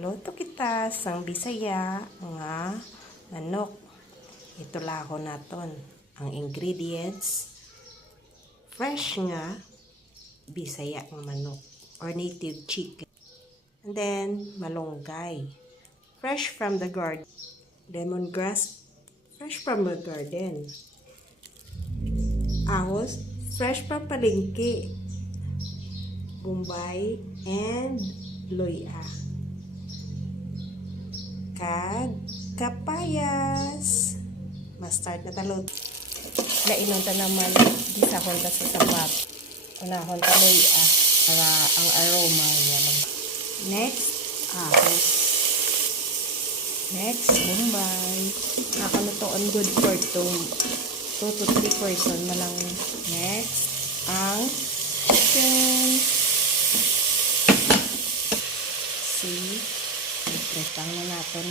Maluto kita sang Bisaya nga manok. Ito laho naton. Ang ingredients, fresh nga Bisaya nga manok or native chicken. And then malunggay, fresh from the garden. Lemongrass, fresh from the garden. Ahos, fresh from palengke. Bombay and luya. Kag kapayas. Ma-start na talot. Lainon ta naman gisahon ta sa sapat. Unahon ta luya para ang aroma niya. Next, ahos. Next, bombay. Nakalutoon good for 2 to 3 person na lang. Next, ang chicken. See? Ipretang na natin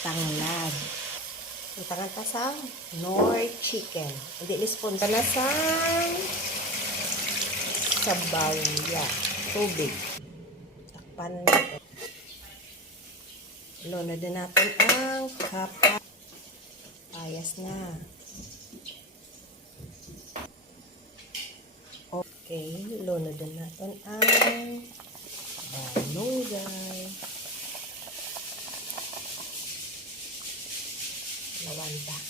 tanglad. Itangan ta sa North chicken. Hindi lispunta na sa sabaw. Yeah. Tubig. Takpan natin. Luna din natin ang kapayas na. Okay. Luna din natin ang malunggay. Lawanda.